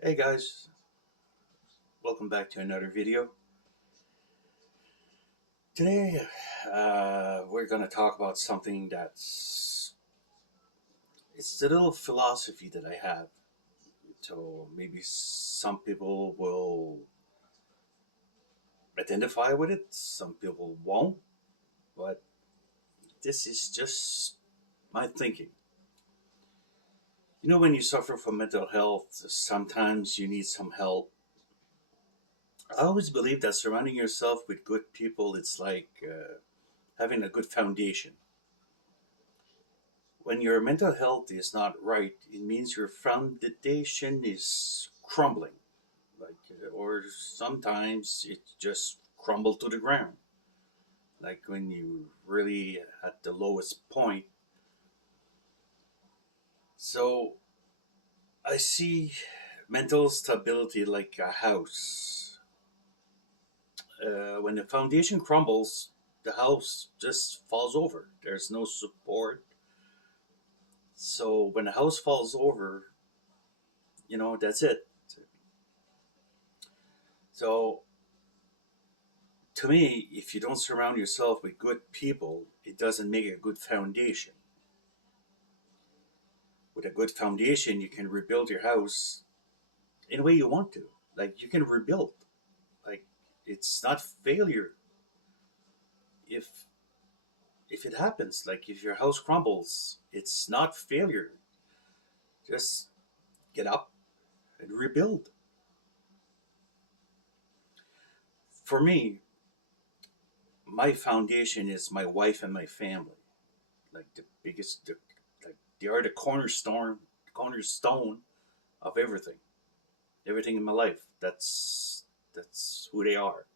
Hey guys, welcome back to another video. Today, we're going to talk about something it's a little philosophy that I have. So maybe some people will identify with it, some people won't, but this is just my thinking. You know, when you suffer from mental health, sometimes you need some help. I always believe that surrounding yourself with good people, it's like having a good foundation. When your mental health is not right, it means your foundation is crumbling. Or sometimes it just crumbled to the ground. Like when you really at the lowest point. So I see mental stability like a house. When the foundation crumbles, the house just falls over. There's no support. So when the house falls over, that's it. So to me, if you don't surround yourself with good people, it doesn't make a good foundation. With a good foundation, you can rebuild your house any way you want to. Like you can rebuild. Like it's not failure if it happens. Like if your house crumbles, it's not failure. Just get up and rebuild. For me, my foundation is my wife and my family. Like the biggest, like they are the cornerstone of everything in my life. That's who they are.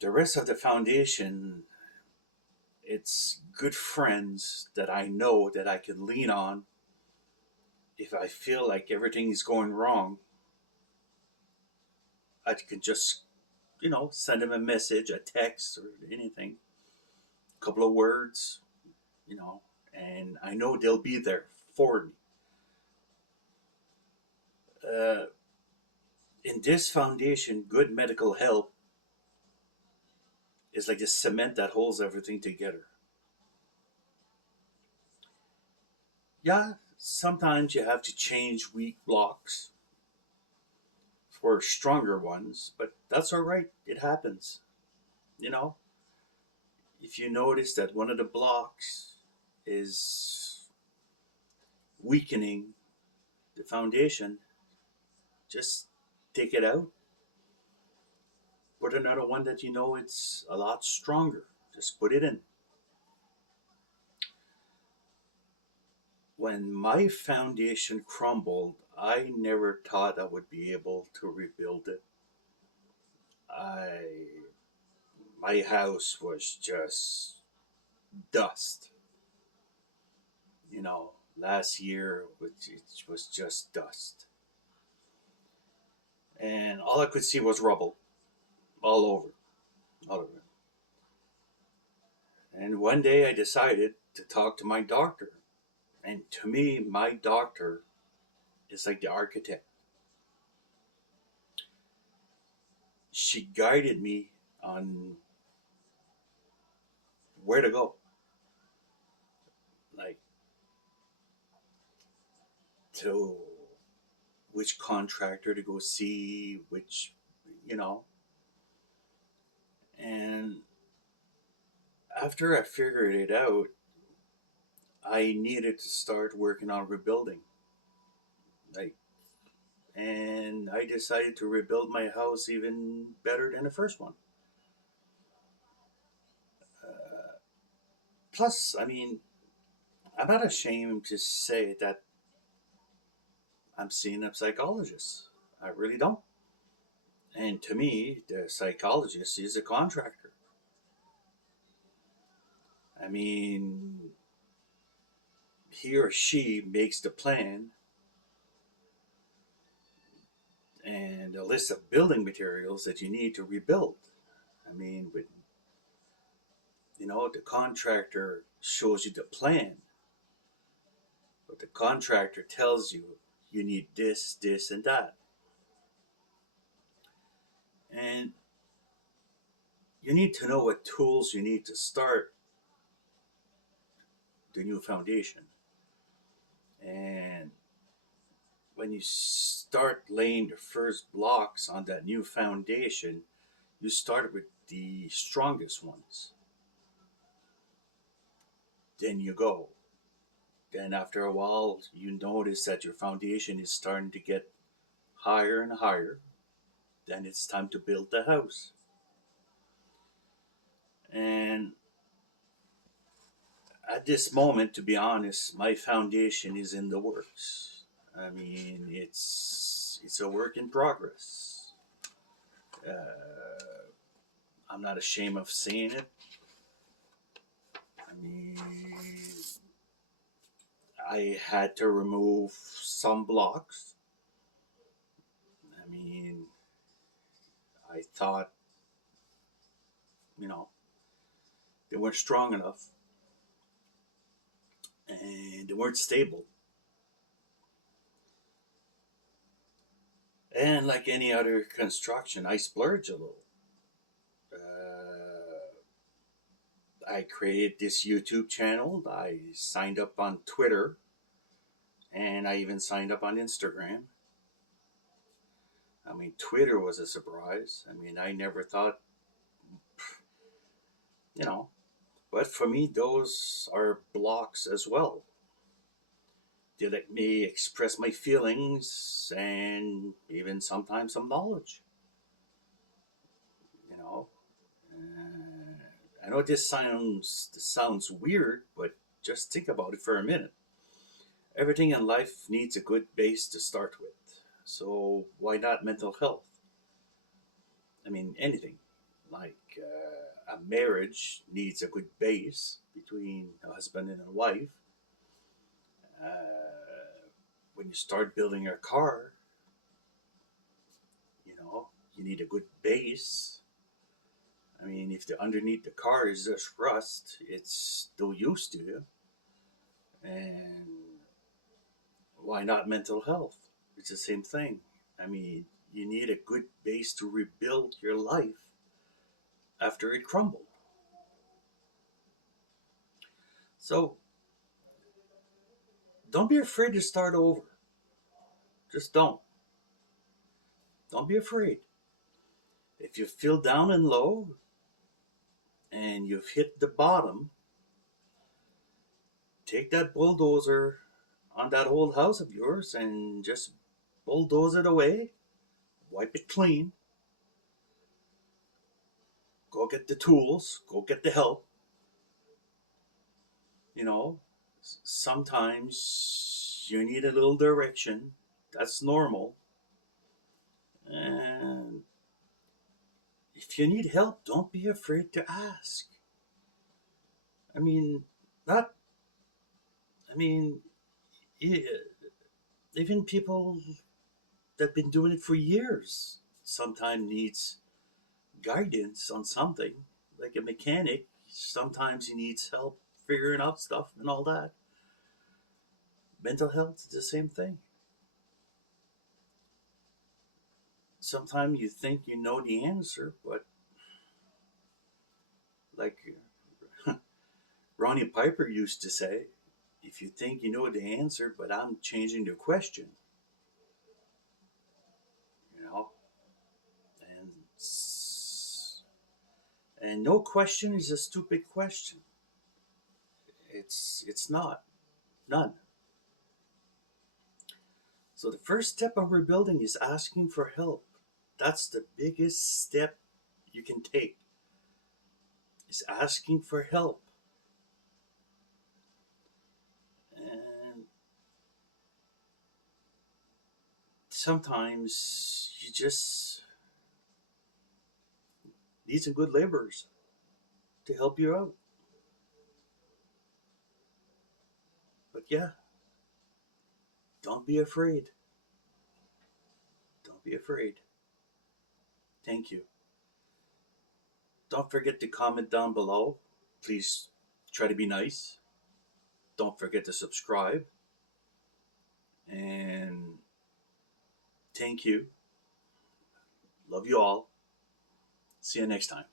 The rest of the foundation, it's good friends that I know that I can lean on if I feel like everything is going wrong. I can just, send them a message, a text, or anything, a couple of words, you know, and I know they'll be there for me. Uh, in this foundation, good medical help is like the cement that holds everything together. Yeah, sometimes you have to change weak blocks for stronger ones, but that's all right. It happens. You know, if you notice that one of the blocks is weakening the foundation, just take it out. Put another one that you know it's a lot stronger. Just put it in. When my foundation crumbled, I never thought I would be able to rebuild it. I My house was just dust. You know, last year it was just dust, and all I could see was rubble all over, all over. And one day I decided to talk to my doctor, and to me, my doctor is like the architect. She guided me on where to go, like to which contractor to go see, which, you know. And after I figured it out, I needed to start working on rebuilding. Like, and I decided to rebuild my house even better than the first one. Uh, Plus, I mean, I'm not ashamed to say that I'm seeing a psychologist. I really don't. And to me, the psychologist is a contractor. I mean, he or she makes the plan and a list of building materials that you need to rebuild. I mean, with the contractor shows you the plan, but the contractor tells you you need this, and that. And you need to know what tools you need to start the new foundation. And when you start laying the first blocks on that new foundation, you start with the strongest ones. Then you go. Then after a while, you notice that your foundation is starting to get higher and higher. Then it's time to build the house. And at this moment, to be honest, my foundation is in the works. I mean, it's a work in progress. Uh, I'm not ashamed of saying it. I mean, I had to remove some blocks. I mean, I thought, you know, they weren't strong enough and they weren't stable. And like any other construction, I splurge a little. I created this YouTube channel. I signed up on Twitter, and I even signed up on Instagram. I mean, Twitter was a surprise. I mean, I never thought, you know, but for me, those are blocks as well. They let me express my feelings and even sometimes some knowledge, you know. I know this sounds weird, but just think about it for a minute. Everything in life needs a good base to start with. So why not mental health? I mean, anything. Like a marriage needs a good base between a husband and a wife. When you start building a car, you need a good base. I mean, if the underneath the car is just rust, it's no use to you. And why not mental health? It's the same thing. I mean, you need a good base to rebuild your life after it crumbled. So don't be afraid to start over. Just don't. Don't be afraid. If you feel down and low and you've hit the bottom, take that bulldozer on that old house of yours and just bulldoze it away, wipe it clean, go get the tools, go get the help. You know, sometimes you need a little direction. That's normal. And if you need help, don't be afraid to ask. I mean, not, I mean, even people that have been doing it for years sometimes needs guidance on something. Like a mechanic, sometimes he needs help figuring out stuff and all that. Mental health is the same thing. Sometimes you think you know the answer, but like Ronnie Piper used to say, if you think you know the answer, but I'm changing the question, you know, and and no question is a stupid question. It's not, none. So the first step of rebuilding is asking for help. That's the biggest step you can take. Is asking for help. And sometimes you just need some good laborers to help you out. But yeah, don't be afraid. Don't be afraid. Thank you. Don't forget to comment down below. Please try to be nice. Don't forget to subscribe. And Thank you. Love you all. See you next time.